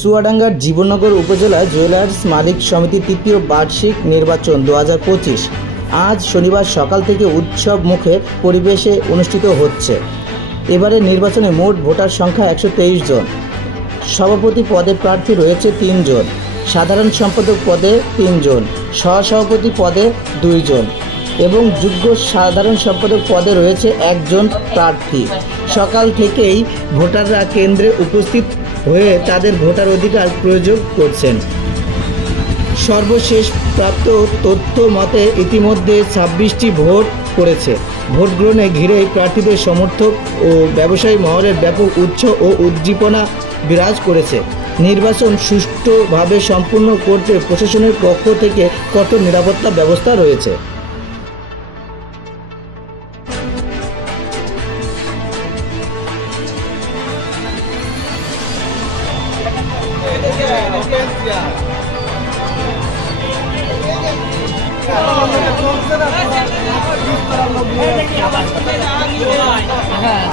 চুয়াডাঙ্গার জীবননগর উপজেলা জুয়েলার্স মালিক সমিতি তৃতীয় বার্ষিক নির্বাচন 2025 আজ শনিবার সকাল থেকে উৎসব মুখে পরিবেশে অনুষ্ঠিত হচ্ছে। এবারে নির্বাচনে মোট ভোটার সংখ্যা 123 জন। সভাপতি পদে প্রার্থী রয়েছে 3 জন, সাধারণ সম্পাদক পদে 3 জন, সহসভাপতি পদে 2 জন এবং যুগ্ম সাধারণ সম্পাদক পদে রয়েছে 1 জন প্রার্থী। সকাল থেকেই ভোটাররা কেন্দ্রে উপস্থিত হয়ে তাদের ভোটার অধিকার প্রয়োগ করছেন। সর্বশেষ প্রাপ্ত তথ্য মতে ইতিমধ্যে 26টি ভোট পড়েছে। ভোট গ্রহণে ঘিরেই প্রার্থীদের সমর্থক ও ব্যবসায়ী মহলের ব্যাপক উৎসাহ ও উদ্দীপনা বিরাজ করেছে। নির্বাচন সুষ্ঠুভাবে সম্পূর্ণ করতে প্রশাসনের পক্ষ থেকে কঠোর নিরাপত্তা ব্যবস্থা রয়েছে। হ্যাঁ